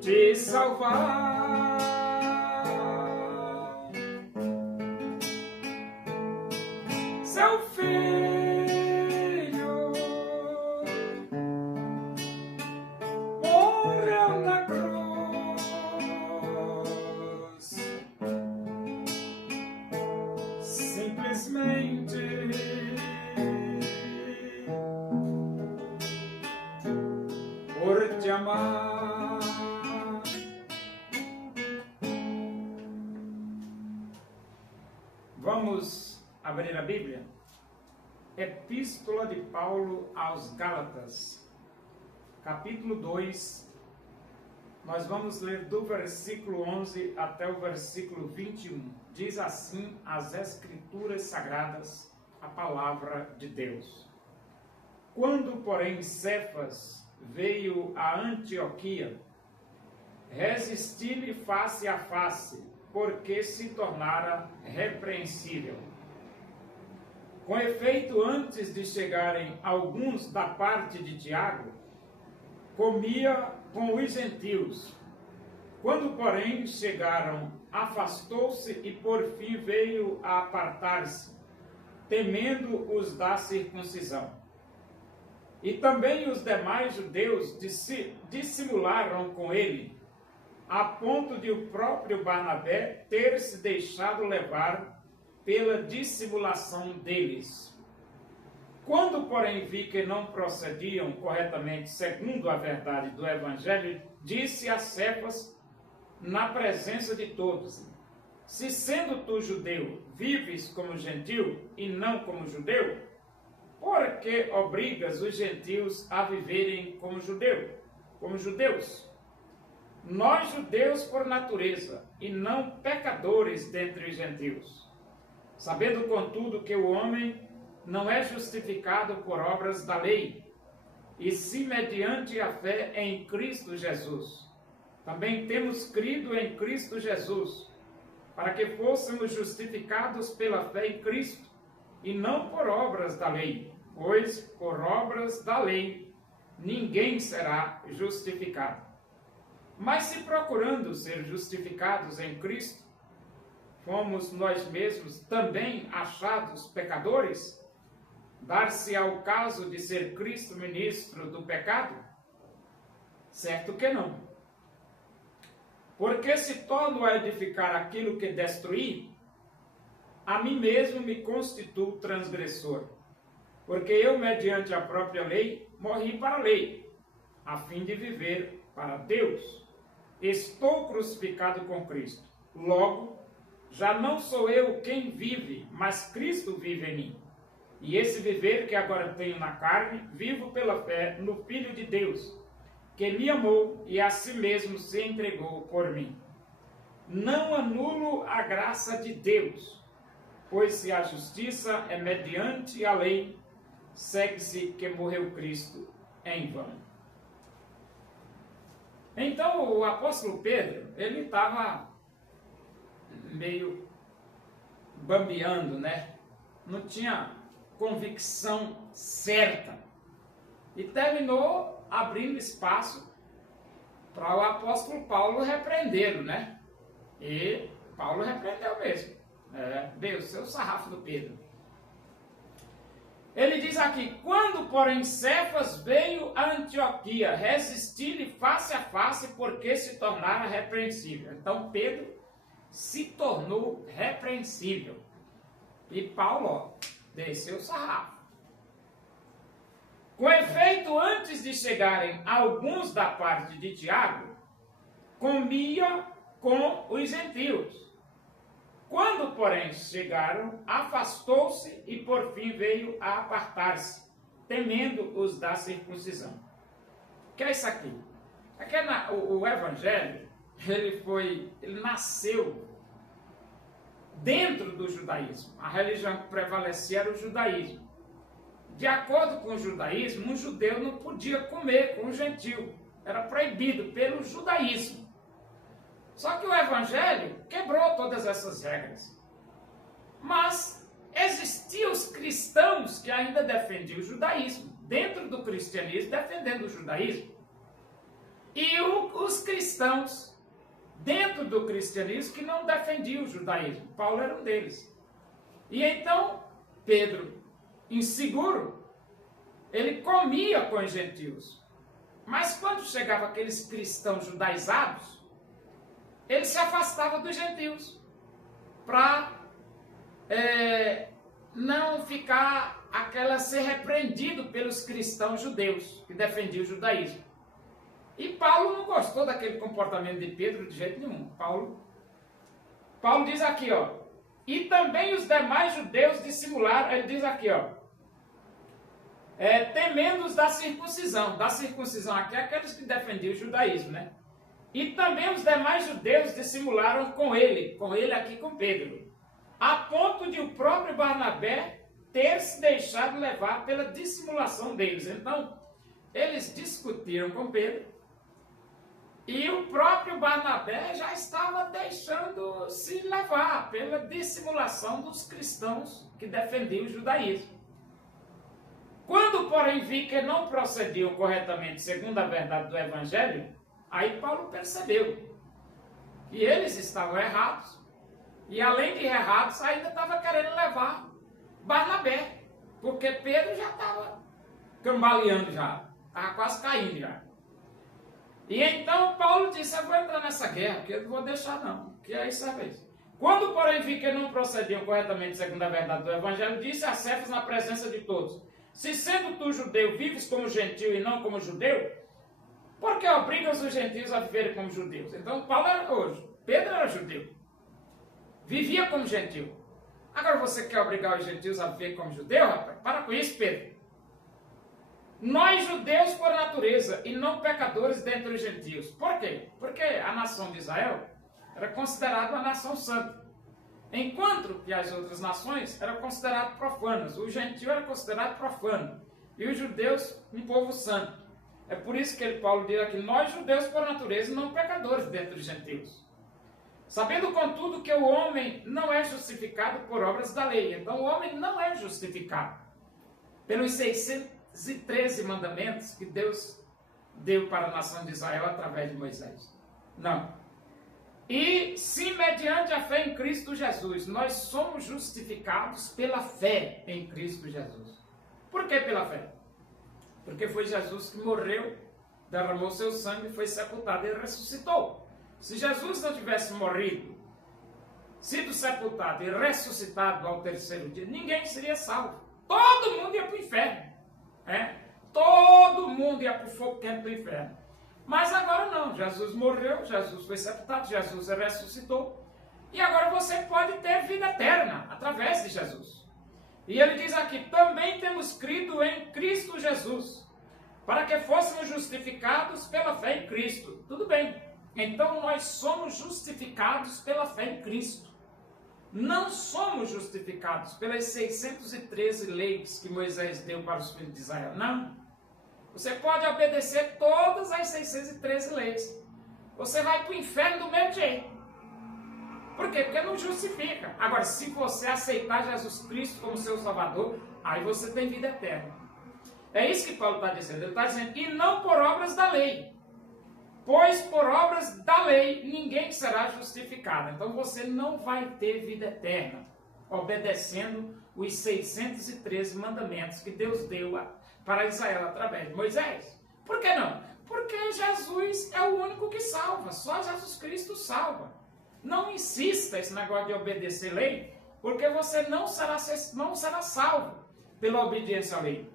te salvar. Seu filho morreu na cruz, simplesmente por te amar. Vamos abrir a Bíblia? Epístola de Paulo aos Gálatas, capítulo 2. Nós vamos ler do versículo 11 até o versículo 21. Diz assim as Escrituras Sagradas, a palavra de Deus. Quando, porém, Cefas veio a Antioquia, resisti-lhe face a face, porque se tornara repreensível. Com efeito, antes de chegarem alguns da parte de Tiago, comia com os gentios. Quando, porém, chegaram, afastou-se e por fim veio a apartar-se, temendo os da circuncisão. E também os demais judeus dissimularam com ele, a ponto de o próprio Barnabé ter se deixado levar pela dissimulação deles. Quando, porém, vi que não procediam corretamente segundo a verdade do Evangelho, disse a Cefas, na presença de todos: se sendo tu judeu, vives como gentil e não como judeu, por que obrigas os gentios a viverem como judeus? Nós, judeus por natureza, e não pecadores dentre os gentios. Sabendo, contudo, que o homem não é justificado por obras da lei, e se mediante a fé em Cristo Jesus. Também temos crido em Cristo Jesus, para que fôssemos justificados pela fé em Cristo, e não por obras da lei, pois por obras da lei ninguém será justificado. Mas se procurando ser justificados em Cristo, fomos nós mesmos também achados pecadores? Dar-se ao caso de ser Cristo ministro do pecado? Certo que não. Porque se torno a edificar aquilo que destruí, a mim mesmo me constituo transgressor. Porque eu, mediante a própria lei, morri para a lei, a fim de viver para Deus. Estou crucificado com Cristo. Logo, já não sou eu quem vive, mas Cristo vive em mim. E esse viver que agora tenho na carne, vivo pela fé no Filho de Deus, que me amou e a si mesmo se entregou por mim. Não anulo a graça de Deus, pois se a justiça é mediante a lei, segue-se que morreu Cristo em vão. Então o apóstolo Pedro, ele estava meio bambeando, né? Não tinha convicção certa. E terminou abrindo espaço para o apóstolo Paulo repreendê-lo, né? E Paulo repreendeu mesmo. Deu o seu sarrafo do Pedro. Ele diz aqui: quando, porém, Cefas veio a Antioquia, resisti-lhe face a face, porque se tornara repreensível. Então, Pedro se tornou repreensível. E Paulo, desceu o sarrafo. Com efeito, antes de chegarem alguns da parte de Tiago, comia com os gentios. Quando, porém, chegaram, afastou-se e por fim veio a apartar-se, temendo os da circuncisão. O que é isso aqui? Aqui o Evangelho, ele nasceu dentro do judaísmo. A religião que prevalecia era o judaísmo. De acordo com o judaísmo, um judeu não podia comer com um gentil. Era proibido pelo judaísmo. Só que o Evangelho quebrou todas essas regras. Mas existiam os cristãos que ainda defendiam o judaísmo, dentro do cristianismo, defendendo o judaísmo. E os cristãos, dentro do cristianismo, que não defendiam o judaísmo. Paulo era um deles. E então, Pedro, inseguro, ele comia com os gentios. Mas quando chegava aqueles cristãos judaizados, ele se afastava dos gentios, para não ficar ser repreendido pelos cristãos judeus que defendiam o judaísmo. E Paulo não gostou daquele comportamento de Pedro de jeito nenhum. Paulo diz aqui, ó, e também os demais judeus dissimularam, ele diz aqui, ó, temendo-os da circuncisão. Da circuncisão aqui é aqueles que defendiam o judaísmo, né? E também os demais judeus dissimularam com ele aqui com Pedro, a ponto de o próprio Barnabé ter se deixado levar pela dissimulação deles. Então, eles discutiram com Pedro, e o próprio Barnabé já estava deixando se levar pela dissimulação dos cristãos que defendiam o judaísmo. Quando, porém, vi que não procediam corretamente segundo a verdade do Evangelho, aí Paulo percebeu que eles estavam errados, e além de errados, ainda estava querendo levar Barnabé, porque Pedro já estava cambaleando já, estava quase caindo já. E então Paulo disse, eu vou entrar nessa guerra, que eu não vou deixar não, que é isso a vez. Quando, porém, vi que não procediam corretamente segundo a verdade do Evangelho, disse a Cefas na presença de todos, se sendo tu judeu, vives como gentil e não como judeu, por que obrigas os gentios a viverem como judeus? Então, Pedro era judeu, vivia como gentil. Agora você quer obrigar os gentios a viver como judeu, rapaz? Para com isso, Pedro. Nós, judeus por natureza, e não pecadores dentre os gentios. Por quê? Porque a nação de Israel era considerada uma nação santa, enquanto que as outras nações eram consideradas profanas. O gentio era considerado profano, e os judeus um povo santo. É por isso que Paulo diz aqui, nós, judeus por natureza, e não pecadores dentre os gentios. Sabendo, contudo, que o homem não é justificado por obras da lei. Então, o homem não é justificado pelos 613 mandamentos que Deus deu para a nação de Israel através de Moisés. Não. E, sim, mediante a fé em Cristo Jesus, nós somos justificados pela fé em Cristo Jesus. Por que pela fé? Porque foi Jesus que morreu, derramou seu sangue, foi sepultado e ressuscitou. Se Jesus não tivesse morrido, sido sepultado e ressuscitado ao terceiro dia, ninguém seria salvo. Todo mundo ia para o inferno. Todo mundo ia para o fogo quente do inferno. Mas agora não. Jesus morreu, Jesus foi sepultado, Jesus ressuscitou. E agora você pode ter vida eterna através de Jesus. E ele diz aqui, também temos crido em Cristo Jesus, para que fôssemos justificados pela fé em Cristo. Tudo bem. Então nós somos justificados pela fé em Cristo. Não somos justificados pelas 613 leis que Moisés deu para os filhos de Israel. Não. Você pode obedecer todas as 613 leis. Você vai para o inferno do mesmo jeito. Por quê? Porque não justifica. Agora, se você aceitar Jesus Cristo como seu Salvador, aí você tem vida eterna. É isso que Paulo está dizendo. Ele está dizendo, e não por obras da lei. Pois por obras da lei ninguém será justificado. Então você não vai ter vida eterna, obedecendo os 613 mandamentos que Deus deu para Israel através de Moisés. Por que não? Porque Jesus é o único que salva, só Jesus Cristo salva. Não insista esse negócio de obedecer lei, porque você não será salvo pela obediência à lei.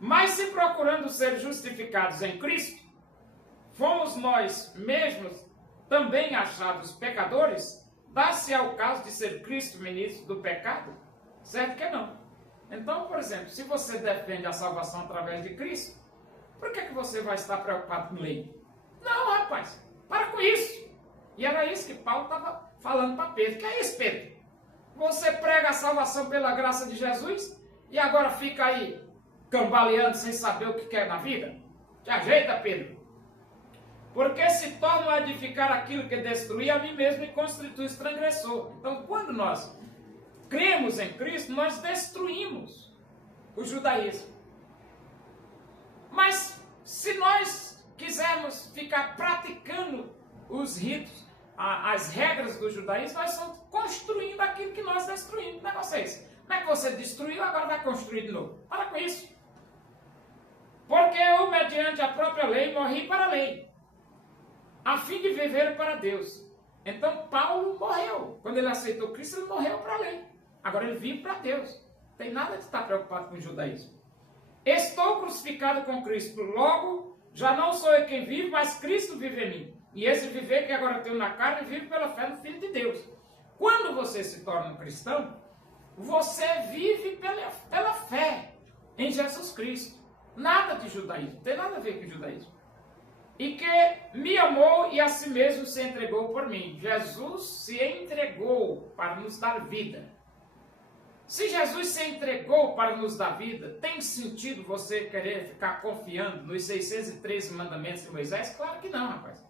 Mas se procurando ser justificados em Cristo, fomos nós mesmos também achados pecadores? Dá-se ao caso de ser Cristo ministro do pecado? Certo que não. Então, por exemplo, se você defende a salvação através de Cristo, por que você vai estar preocupado com lei? Não, rapaz, para com isso. E era isso que Paulo estava falando para Pedro. Que é isso, Pedro? Você prega a salvação pela graça de Jesus e agora fica aí cambaleando sem saber o que quer na vida? Te ajeita, Pedro. Porque se torna a edificar aquilo que destruía a mim mesmo e constitui transgressor. Então, quando nós cremos em Cristo, nós destruímos o judaísmo. Mas se nós quisermos ficar praticando os ritos, as regras do judaísmo, nós estamos construindo aquilo que nós destruímos. O negócio é esse. Como é que você destruiu, agora vai construir de novo? Para com isso. Porque eu, mediante a própria lei, morri para a lei, a fim de viver para Deus. Então Paulo morreu. Quando ele aceitou Cristo, ele morreu para a lei. Agora ele vive para Deus. Não tem nada de estar preocupado com o judaísmo. Estou crucificado com Cristo, logo já não sou eu quem vive, mas Cristo vive em mim. E esse viver que agora tenho na carne, vive pela fé no Filho de Deus. Quando você se torna um cristão, você vive pela fé em Jesus Cristo. Nada de judaísmo, não tem nada a ver com judaísmo. E que me amou e a si mesmo se entregou por mim. Jesus se entregou para nos dar vida. Se Jesus se entregou para nos dar vida, tem sentido você querer ficar confiando nos 613 mandamentos de Moisés? Claro que não, rapaz.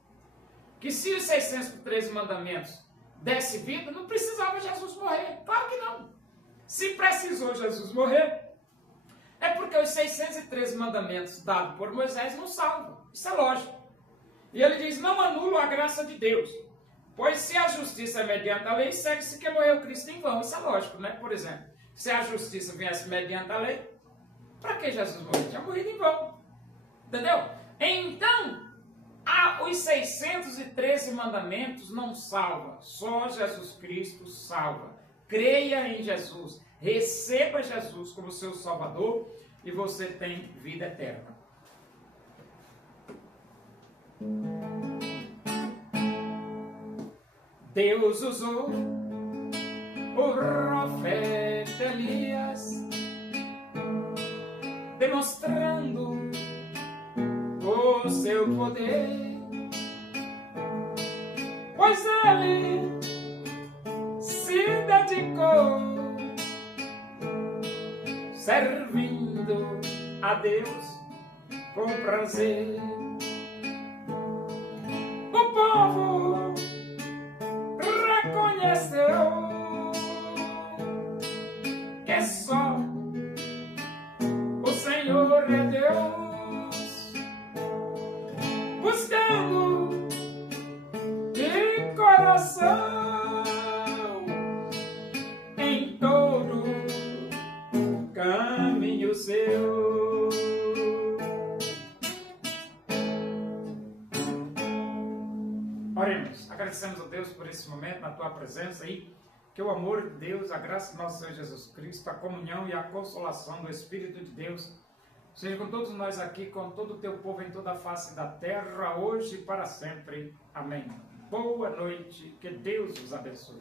Que se os 613 mandamentos desse vida, não precisava Jesus morrer. Claro que não. Se precisou Jesus morrer, é porque os 613 mandamentos dados por Moisés não salvam. Isso é lógico. E ele diz, não anulo a graça de Deus. Pois se a justiça é mediante a lei, segue-se que morreu Cristo em vão. Isso é lógico, né? Por exemplo, se a justiça viesse mediante a lei, para que Jesus morreu? Tinha morrido em vão. Entendeu? Então, os 613 mandamentos não salvam. Só Jesus Cristo salva. Creia em Jesus. Receba Jesus como seu Salvador e você tem vida eterna. Deus usou o profeta Elias, demonstrando o seu poder, pois ele se dedicou servindo a Deus com prazer. O povo reconheceu que só o Senhor é Deus, buscando de coração em todo caminho seu. Oremos, agradecemos a Deus por esse momento, na tua presença aí, que o amor de Deus, a graça do nosso Senhor Jesus Cristo, a comunhão e a consolação do Espírito de Deus, seja com todos nós aqui, com todo o teu povo em toda a face da terra, hoje e para sempre. Amém. Boa noite, que Deus os abençoe.